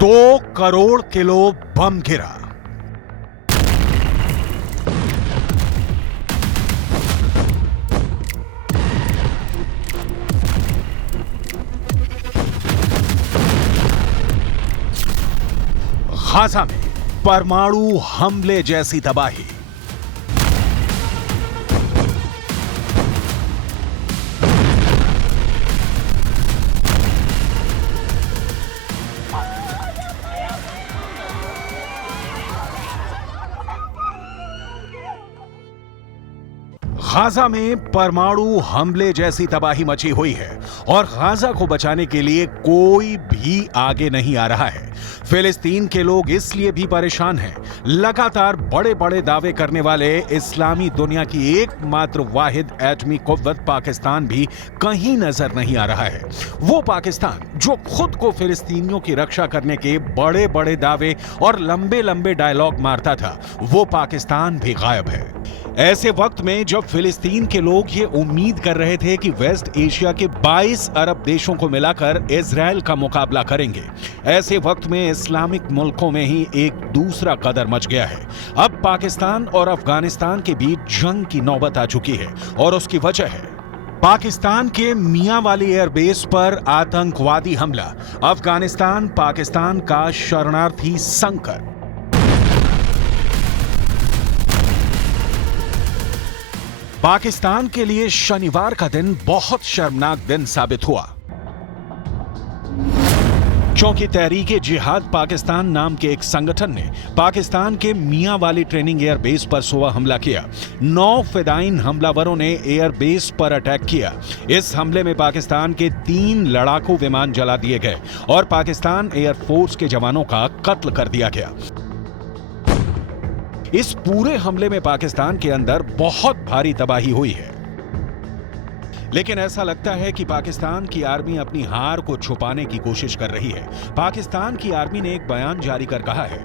2 crore kilo बम गिरा। Gaza में परमाणु हमले जैसी तबाही। गाजा में परमाणु हमले जैसी तबाही मची हुई है और गाजा को बचाने के लिए कोई भी आगे नहीं आ रहा है। फिलिस्तीन के लोग इसलिए भी परेशान हैं। लगातार बड़े बड़े दावे करने वाले इस्लामी दुनिया की एकमात्र वाहिद एटमी कुव्वत पाकिस्तान भी कहीं नजर नहीं आ रहा है। वो पाकिस्तान जो खुद को फिलिस्तीनियों की रक्षा करने के बड़े बड़े दावे और लंबे लंबे डायलॉग मारता था, वो पाकिस्तान भी गायब है। ऐसे वक्त में जब फिलिस्तीन के लोग ये उम्मीद कर रहे थे कि वेस्ट एशिया के 22 अरब देशों को मिलाकर इजराइल का मुकाबला करेंगे, ऐसे वक्त में इस्लामिक मुल्कों में ही एक दूसरा कदर मच गया है। अब पाकिस्तान और अफगानिस्तान के बीच जंग की नौबत आ चुकी है और उसकी वजह है पाकिस्तान के मियांवाली एयरबेस पर आतंकवादी हमला, अफगानिस्तान पाकिस्तान का शरणार्थी संकट। पाकिस्तान के लिए शनिवार का दिन बहुत शर्मनाक दिन साबित हुआ, क्योंकि तहरीक-ए-जिहाद पाकिस्तान नाम के एक संगठन ने पाकिस्तान के मियांवाली ट्रेनिंग एयरबेस पर सुबह हमला किया। 9 फिदाइन हमलावरों ने एयरबेस पर अटैक किया। इस हमले में पाकिस्तान के 3 लड़ाकू विमान जला दिए गए और पाकिस्तान एयरफोर्स के जवानों का कत्ल कर दिया गया। इस पूरे हमले में पाकिस्तान के अंदर बहुत भारी तबाही हुई है, लेकिन ऐसा लगता है कि पाकिस्तान की आर्मी अपनी हार को छुपाने की कोशिश कर रही है। पाकिस्तान की आर्मी ने एक बयान जारी कर कहा है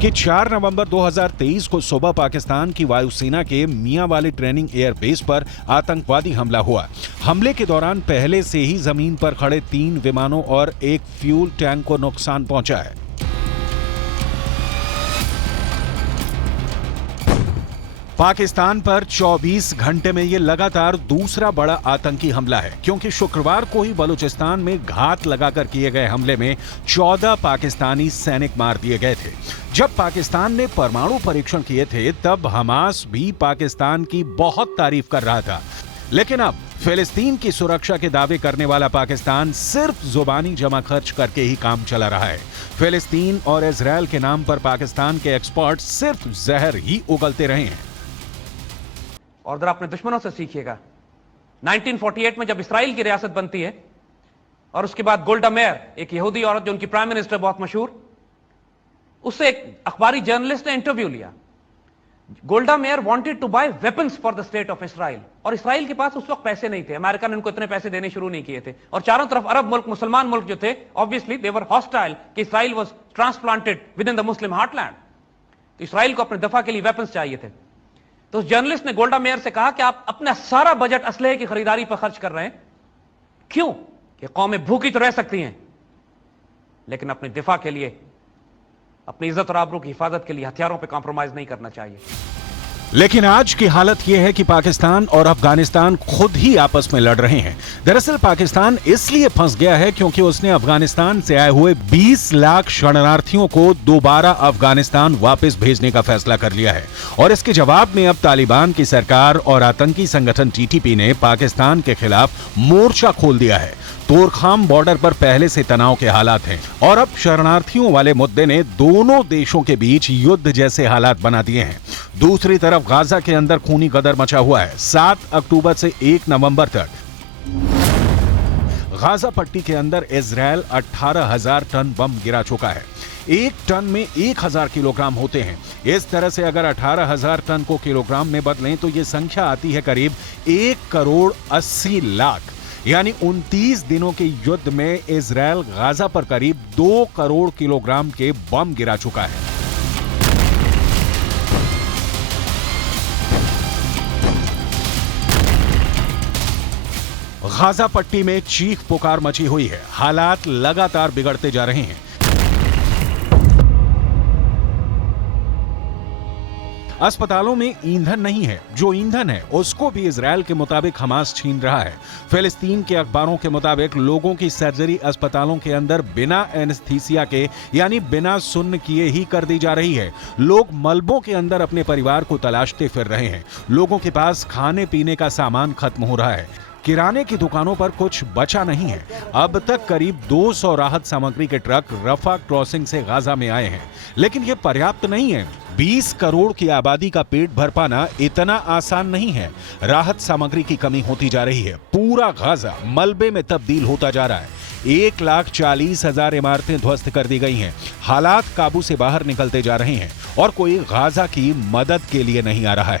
कि 4 नवंबर 2023 को सुबह पाकिस्तान की वायुसेना के मियांवाली ट्रेनिंग एयरबेस पर आतंकवादी हमला हुआ। हमले के दौरान पहले से ही जमीन पर खड़े 3 विमानों और एक फ्यूल टैंक को नुकसान पहुंचा है। पाकिस्तान पर 24 घंटे में यह लगातार दूसरा बड़ा आतंकी हमला है, क्योंकि शुक्रवार को ही बलूचिस्तान में घात लगाकर किए गए हमले में 14 पाकिस्तानी सैनिक मार दिए गए थे। जब पाकिस्तान ने परमाणु परीक्षण किए थे, तब हमास भी पाकिस्तान की बहुत तारीफ कर रहा था, लेकिन अब फिलिस्तीन की सुरक्षा के दावे करने वाला पाकिस्तान सिर्फ जुबानी जमा खर्च करके ही काम चला रहा है। फिलिस्तीन और इजराइल के नाम पर पाकिस्तान के एक्सपर्ट सिर्फ जहर ही उगलते रहे हैं। और जरा अपने दुश्मनों से सीखिएगा। 1948 में जब इसराइल की रियासत बनती है और उसके बाद गोल्डा मेयर, एक यहूदी औरत जो उनकी प्राइम मिनिस्टर बहुत मशहूर, उससे एक अखबारी जर्नलिस्ट ने इंटरव्यू लिया। Golda Meir wanted to buy weapons for the state of Israel, और इसराइल के पास उस वक्त पैसे नहीं थे। अमेरिका ने उनको इतने पैसे देने शुरू नहीं किए थे, और चारों तरफ अरब मुल्क, मुसलमान मुल्क जो थे, ऑब्वियसली दे वर हॉस्टाइल कि Israel was transplanted with in the Muslim heartland. तो इसराइल को अपने दफा के लिए वेपन्स चाहिए थे। तो उस जर्नलिस्ट ने गोल्डा मेयर से कहा कि आप अपना सारा बजट असलहे की खरीदारी पर खर्च कर रहे हैं, क्यों? कि कौमें भूखी तो रह सकती हैं, लेकिन अपने दिफा के लिए, अपनी इज्जत और आबरू की हिफाजत के लिए हथियारों पर कॉम्प्रोमाइज नहीं करना चाहिए। लेकिन आज की हालत यह है कि पाकिस्तान और अफगानिस्तान खुद ही आपस में लड़ रहे हैं। दरअसल पाकिस्तान इसलिए फंस गया है क्योंकि उसने अफगानिस्तान से आए हुए 20 लाख शरणार्थियों को दोबारा अफगानिस्तान वापस भेजने का फैसला कर लिया है, और इसके जवाब में अब तालिबान की सरकार और आतंकी संगठन टीटीपी ने पाकिस्तान के खिलाफ मोर्चा खोल दिया है। तोरखाम बॉर्डर पर पहले से तनाव के हालात हैं और अब शरणार्थियों वाले मुद्दे ने दोनों देशों के बीच युद्ध जैसे हालात बना दिए हैं। दूसरी तरफ गाजा के अंदर खूनी गदर मचा हुआ है। 7 अक्टूबर से 1 नवंबर तक गाजा पट्टी के अंदर इजराइल 18,000 टन बम गिरा चुका है। 1 टन में 1,000 किलोग्राम होते हैं। इस तरह से अगर 18,000 टन को किलोग्राम में बदलें तो यह संख्या आती है करीब 1 करोड़ 80 लाख। यानी 29 दिनों के युद्ध में इजराइल गाजा पर करीब 2 करोड़ किलोग्राम के बम गिरा चुका है। गाजा पट्टी में चीख पुकार मची हुई है। हालात लगातार बिगड़ते जा रहे हैं। अस्पतालों में ईंधन नहीं है। जो ईंधन है उसको भी इजरायल के मुताबिक हमास छीन रहा है। फिलिस्तीन के अखबारों के मुताबिक लोगों की सर्जरी अस्पतालों के अंदर बिना एनेस्थीसिया के यानी बिना सुन्न किए ही कर दी जा रही है। लोग मलबों के अंदर अपने परिवार को तलाशते फिर रहे हैं। लोगों के पास खाने पीने का सामान खत्म हो रहा है। किराने की दुकानों पर कुछ बचा नहीं है। अब तक करीब 200 राहत सामग्री के ट्रक रफा क्रॉसिंग से गाजा में आए हैं, लेकिन यह पर्याप्त नहीं है। 20 करोड़ की आबादी का पेट भर पाना इतना आसान नहीं है। राहत सामग्री की कमी होती जा रही है। पूरा गाजा मलबे में तब्दील होता जा रहा है। 1,40,000 इमारतें ध्वस्त कर दी गई हैं। हालात काबू से बाहर निकलते जा रहे हैं और कोई गाजा की मदद के लिए नहीं आ रहा है।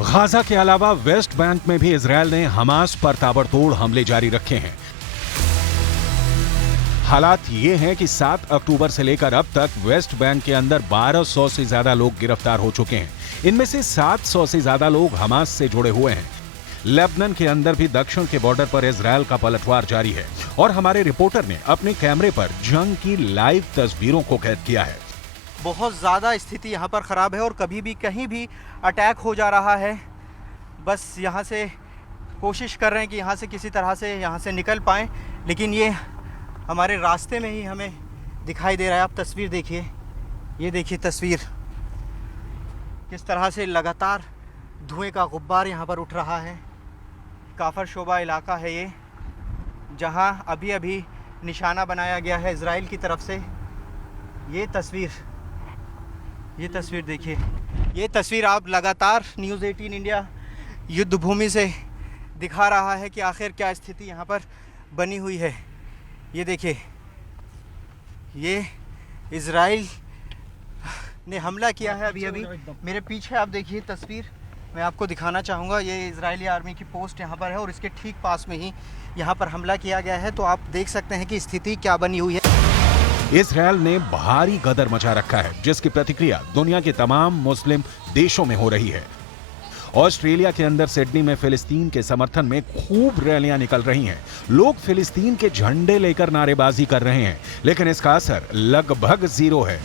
गाजा के अलावा वेस्ट बैंक में भी इजरायल ने हमास पर ताबड़तोड़ हमले जारी रखे हैं। हालात ये हैं कि 7 अक्टूबर से लेकर अब तक वेस्ट बैंक के अंदर 1200 से ज्यादा लोग गिरफ्तार हो चुके हैं। इनमें से 700 से ज्यादा लोग हमास से जुड़े हुए हैं। लेबनान के अंदर भी दक्षिण के बॉर्डर पर इजरायल का पलटवार जारी है और हमारे रिपोर्टर ने अपने कैमरे पर जंग की लाइव तस्वीरों को कैद किया है। बहुत ज़्यादा स्थिति यहाँ पर ख़राब है और कभी भी कहीं भी अटैक हो जा रहा है। बस यहाँ से कोशिश कर रहे हैं कि यहाँ से किसी तरह से यहाँ से निकल पाएँ, लेकिन ये हमारे रास्ते में ही हमें दिखाई दे रहा है। आप तस्वीर देखिए, ये देखिए तस्वीर, किस तरह से लगातार धुएं का गुब्बार यहाँ पर उठ रहा है। काफर शोबा इलाका है ये, जहाँ अभी अभी निशाना बनाया गया है इजराइल की तरफ से। ये तस्वीर देखिए, ये तस्वीर आप लगातार न्यूज़ 18 इंडिया युद्ध भूमि से दिखा रहा है कि आखिर क्या स्थिति यहाँ पर बनी हुई है। ये देखिए, ये इजराइल ने हमला किया है अभी अभी। मेरे पीछे आप देखिए तस्वीर, मैं आपको दिखाना चाहूँगा। ये इजरायली आर्मी की पोस्ट यहाँ पर है और इसके ठीक पास में ही यहाँ पर हमला किया गया है। तो आप देख सकते हैं कि स्थिति क्या बनी हुई है। इजरायल ने भारी गदर मचा रखा है, जिसकी प्रतिक्रिया दुनिया के तमाम मुस्लिम देशों में हो रही है। ऑस्ट्रेलिया के अंदर सिडनी में फिलिस्तीन के समर्थन में खूब रैलियां निकल रही हैं। लोग फिलिस्तीन के झंडे लेकर नारेबाजी कर रहे हैं, लेकिन इसका असर लगभग 0 है।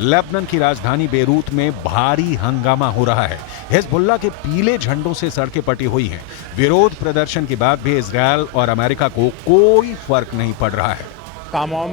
लेबनान की राजधानी बेरूत में भारी हंगामा हो रहा है। हिजबुल्लाह के पीले झंडों से सड़कें पटी हुई हैं। विरोध प्रदर्शन के बाद भी इजरायल और अमेरिका को कोई फर्क नहीं पड़ रहा है। तमाम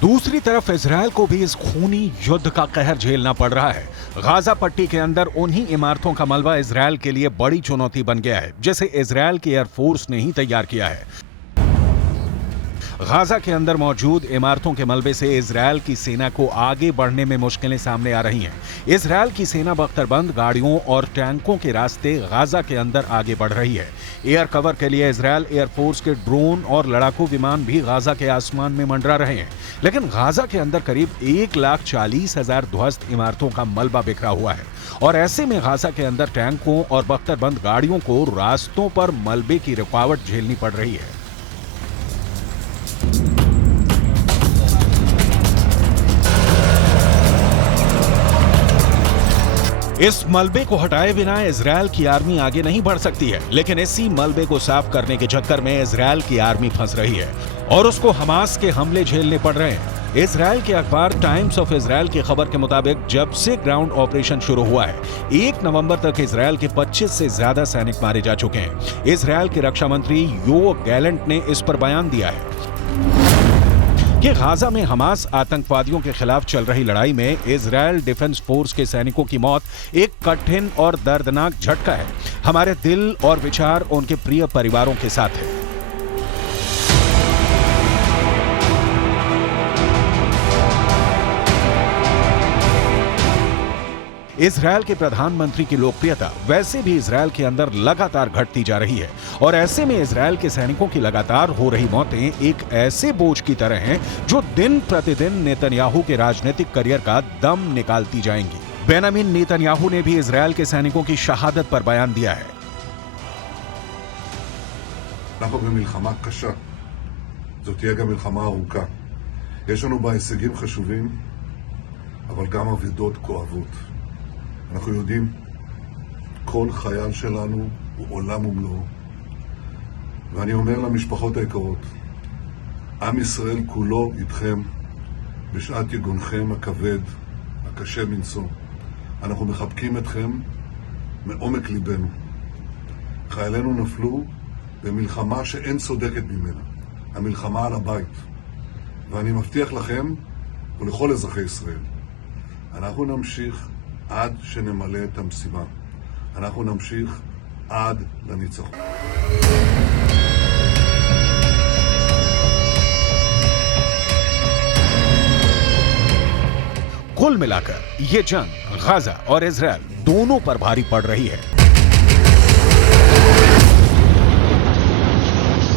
दूसरी तरफ इजरायल को भी इस खूनी युद्ध का कहर झेलना पड़ रहा है। गाजा पट्टी के अंदर उन्हीं इमारतों का मलबा इजरायल के लिए बड़ी चुनौती बन गया है, जिसे इजरायल की एयरफोर्स ने ही तैयार किया है। गाजा के अंदर मौजूद इमारतों के मलबे से इजरायल की सेना को आगे बढ़ने में मुश्किलें सामने आ रही हैं। इजरायल की सेना बख्तरबंद गाड़ियों और टैंकों के रास्ते गाजा के अंदर आगे बढ़ रही है। एयर कवर के लिए इजरायल एयरफोर्स के ड्रोन और लड़ाकू विमान भी गाजा के आसमान में मंडरा रहे हैं, लेकिन गाजा के अंदर करीब 1,40,000 ध्वस्त इमारतों का मलबा बिखरा हुआ है और ऐसे में गाजा के अंदर टैंकों और बख्तरबंद गाड़ियों को रास्तों पर मलबे की रुकावट झेलनी पड़ रही है। इस मलबे को हटाए बिना इजरायल की आर्मी आगे नहीं बढ़ सकती है, लेकिन इसी मलबे को साफ करने के चक्कर में इजरायल की आर्मी फंस रही है और उसको हमास के हमले झेलने पड़ रहे हैं। इजरायल के अखबार टाइम्स ऑफ इजरायल की खबर के मुताबिक जब से ग्राउंड ऑपरेशन शुरू हुआ है, 1 नवंबर तक इजरायल के 25 से ज्यादा सैनिक मारे जा चुके हैं। इजरायल के रक्षा मंत्री योव गैलेंट ने इस पर बयान दिया है। कि गाजा में हमास आतंकवादियों के खिलाफ चल रही लड़ाई में इजराइल डिफेंस फोर्स के सैनिकों की मौत एक कठिन और दर्दनाक झटका है। हमारे दिल और विचार उनके प्रिय परिवारों के साथ है। इजराइल के प्रधानमंत्री की लोकप्रियता वैसे भी इजराइल के अंदर लगातार घटती जा रही है और ऐसे में इजराइल के सैनिकों की लगातार हो रही मौतें एक ऐसे बोझ की तरह हैं जो दिन प्रतिदिन नेतन्याहू के राजनीतिक करियर का दम निकालती जाएंगी। बेंजामिन नेतन्याहू ने भी इजराइल के सैनिकों की शहादत पर बयान दिया है। אנחנו במלחמה קשה. זאת תהיה גם מלחמה ארוכה. יש לנו בה הישגים חשובים, אבל גם אבדות כואבות. אנחנו יודעים, כל חייל שלנו הוא עולם ומלואו. ואני אומר למשפחות היקרות, עם ישראל כולו איתכם בשעת יגונכם הכבד, הקשה מנשוא. אנחנו מחבקים אתכם מעומק ליבנו. חיילינו נפלו במלחמה שאין צודקת ממנה, המלחמה על הבית. ואני מבטיח לכם ולכל אזרחי ישראל, אנחנו נמשיך עד שנמלא את המשימה. אנחנו נמשיך עד לניצחון. कुल मिलाकर ये जंग गाजा और इजराइल दोनों पर भारी पड़ रही है।